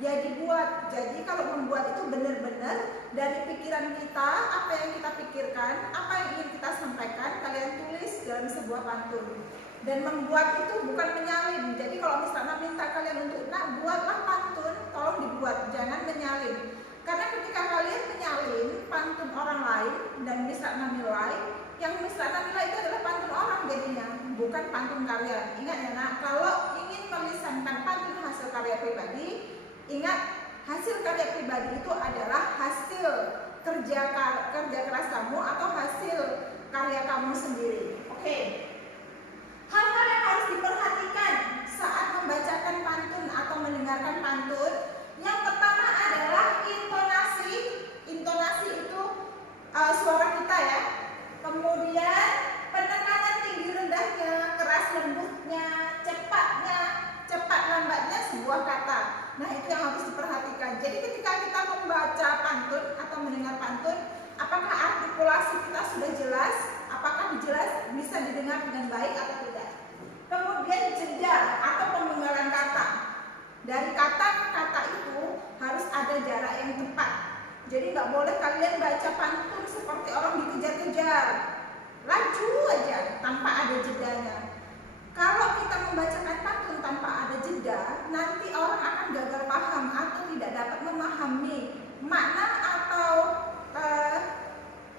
ya dibuat. Jadi kalau membuat itu benar-benar dari pikiran kita, apa yang kita pikirkan, apa yang ingin kita sampaikan, kalian tulis dalam sebuah pantun. Dan membuat itu bukan menyalin. Jadi kalau misalnya minta kalian untuk, nah buatlah pantun, tolong dibuat, jangan menyalin. Karena ketika kalian menyalin pantun orang lain dan misalnya nilai, yang misalnya nilai itu adalah pantun orang jadinya, bukan pantun kalian. Ingat ya nak, kalau ingin melisankan pantun hasil karya pribadi, ingat hasil karya pribadi itu adalah hasil kerja keras kamu atau hasil karya kamu sendiri. Oke. Hal-hal yang harus diperhatikan saat membacakan pantun atau mendengarkan pantun, yang pertama adalah intonasi. Intonasi itu suara kita ya. Kemudian penekanan tinggi rendahnya, keras lembutnya, cepat lambatnya sebuah kata. Nah itu yang harus diperhatikan. Jadi ketika kita membaca pantun atau mendengar pantun, apakah artikulasi kita sudah jelas? Apakah jelas bisa didengar dengan baik atau tidak? Kemudian jeda atau pemenggalan kata. Dari kata ke kata itu harus ada jarak yang tepat. Jadi nggak boleh kalian baca pantun seperti orang dikejar-kejar, laju aja tanpa ada jedanya. Kalau kita membacakan pantun tanpa ada jeda, nanti orang akan gagal paham atau tidak dapat memahami makna atau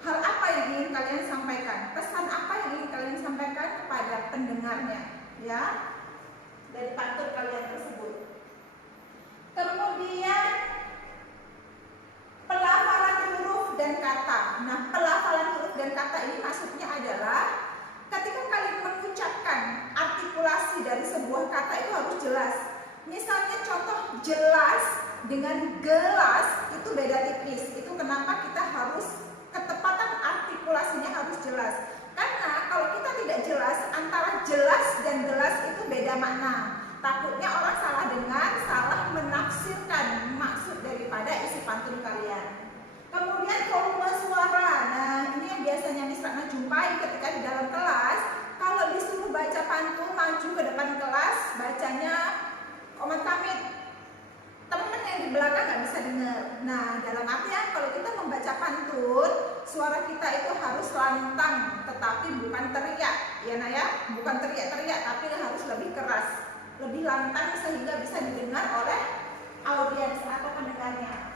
hal apa yang ingin kalian sampaikan, pesan apa yang ingin kalian sampaikan kepada pendengarnya, ya, dari pantun kalian tersebut. Kemudian pelafalan huruf dan kata. Nah, pelafalan huruf dan kata ini maksudnya adalah ketika kalian mengucapkan artikulasi dari sebuah kata itu harus jelas. Misalnya contoh jelas dengan gelas itu beda tipis. Itu kenapa kita harus ketepatan artikulasinya harus jelas. Karena kalau kita tidak jelas, antara jelas dan gelas itu beda makna. Takutnya orang salah dengar, salah menafsirkan maksud daripada isi pantun kalian. Kemudian volume suara. Nah ini yang biasanya misalnya jumpai ketika di dalam kelas. Kalau disuruh baca pantun maju ke depan kelas, bacanya komat kamit, temen yang di belakang nggak bisa dengar. Nah dalam artian kalau kita membaca pantun, suara kita itu harus lantang, tetapi bukan teriak, ya nak ya, bukan teriak-teriak, tapi harus lebih keras, lebih lantang sehingga bisa didengar oleh audiens atau pendengarnya.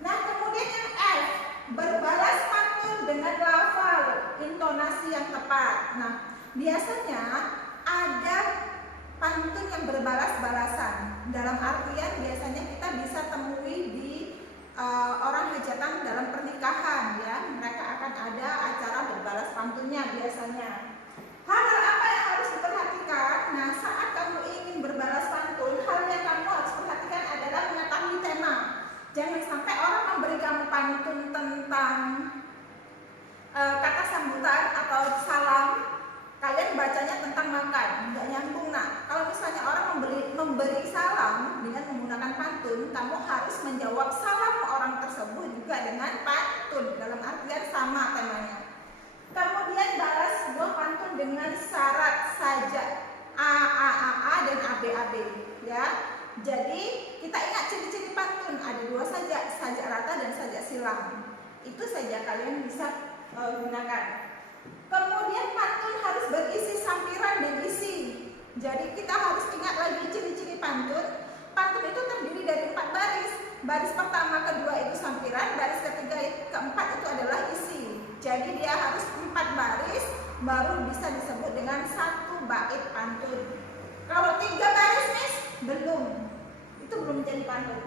Nah kemudian yang F, berbalas pantun dengan lafal, intonasi yang tepat. Nah biasanya ada pantun yang berbalas-balasan. Dalam artian biasanya kita bisa temui di orang hajatan dalam pernikahan ya. Mereka akan ada acara berbalas pantunnya biasanya. Hal-hal apa yang harus diperhatikan? Nah saat kamu ingin berbalas pantun, hal yang kamu harus perhatikan adalah mengetahui tema. Jangan sampai orang memberi kamu pantun tentang kata sambutan atau salam, kalian bacanya tentang makan, nggak nyambung. Nah, kalau misalnya orang memberi salam dengan menggunakan pantun, kamu harus menjawab salam orang tersebut juga dengan pantun, dalam artian sama temanya. Kemudian balas sebuah pantun dengan syarat saja A dan AB, ya. Jadi kita ingat ciri-ciri pantun ada dua saja, sajak rata dan sajak silang. Itu saja kalian bisa gunakan. Kemudian pantun harus berisi sampiran dan isi. Jadi kita harus ingat lagi ciri-ciri pantun. Pantun itu terdiri dari 4 baris. Baris pertama, kedua itu sampiran, baris ketiga, keempat itu adalah isi. Jadi dia harus 4 baris baru bisa disebut dengan 1 bait pantun. Kalau 3 baris nih belum. Itu belum jadi pantun.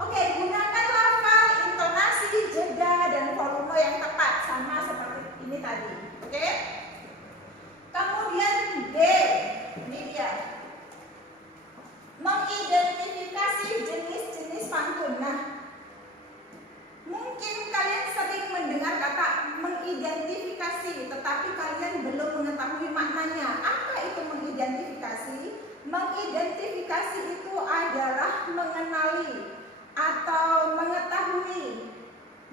Oke, gunakan lafal, intonasi, jeda dan volume yang tepat sama seperti ini tadi. Oke. Kemudian D, ini dia. Mengidentifikasi jenis-jenis pantun. Nah, mungkin kalian sering mendengar kata mengidentifikasi, tetapi kalian belum mengetahui maknanya. Apa itu mengidentifikasi? Mengidentifikasi itu adalah mengenali atau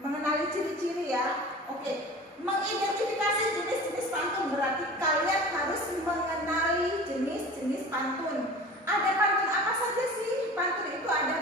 mengenali ciri-ciri ya. Oke. Mengidentifikasi jenis-jenis pantun berarti kalian harus mengenali jenis-jenis pantun. Ada pantun apa saja sih? Pantun itu ada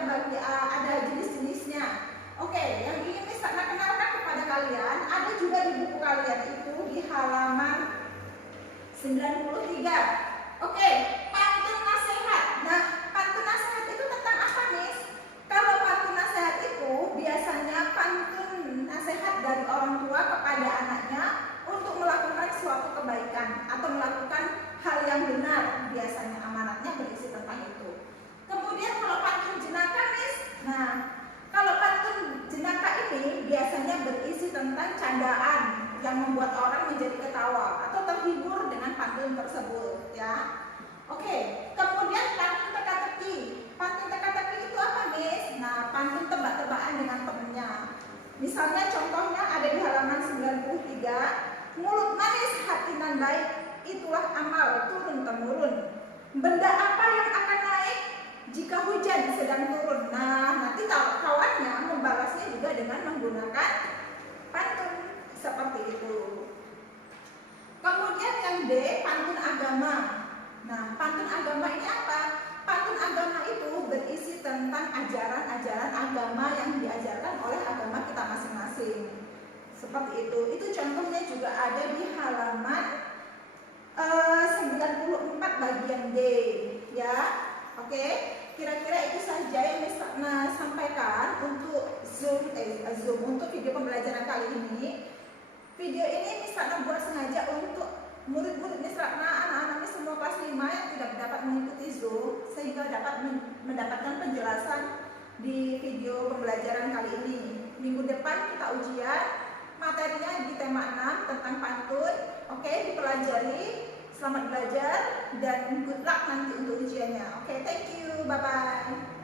93. Oke, pantun nasihat. Nah, pantun nasihat itu tentang apa, Miss? Kalau pantun nasihat itu biasanya pantun nasihat dari orang tua kepada anaknya untuk melakukan suatu kebaikan atau melakukan hal yang benar. Biasanya amanatnya berisi tentang itu. Kemudian kalau pantun jenaka, Miss. Nah, kalau pantun jenaka ini biasanya berisi tentang candaan yang membuat orang menjadi ketawa atau terhibur dengan pantun tersebut, ya. Oke, kemudian pantun teka-teki. Pantun teka-teki itu apa, Miss? Nah, pantun tebak-tebakan dengan temannya. Misalnya contohnya ada di halaman 93, mulut manis hati nan baik, itulah amal turun-temurun. Benda apa yang akan naik jika hujan sedang turun? Nah, nanti kawannya membalasnya juga dengan menggunakan pantun seperti itu. Kemudian yang D, pantun agama. Nah, pantun agama ini apa? Pantun agama itu berisi tentang ajaran-ajaran agama yang diajarkan oleh agama kita masing-masing. Seperti itu. Itu contohnya juga ada di halaman 94 bagian D, ya. Oke, kira-kira itu saja yang bisa sampaikan untuk Zoom untuk video pembelajaran kali ini. Video ini Miss Ratna buat sengaja untuk murid-murid Miss Ratna, anak-anak Miss semua kelas 5 yang tidak dapat mengikuti Zoom, sehingga dapat mendapatkan penjelasan di video pembelajaran kali ini. Minggu depan kita ujian, materinya di tema 6 tentang pantun. Oke, dipelajari. Selamat belajar dan good luck nanti untuk ujiannya. Oke, thank you. Bye-bye.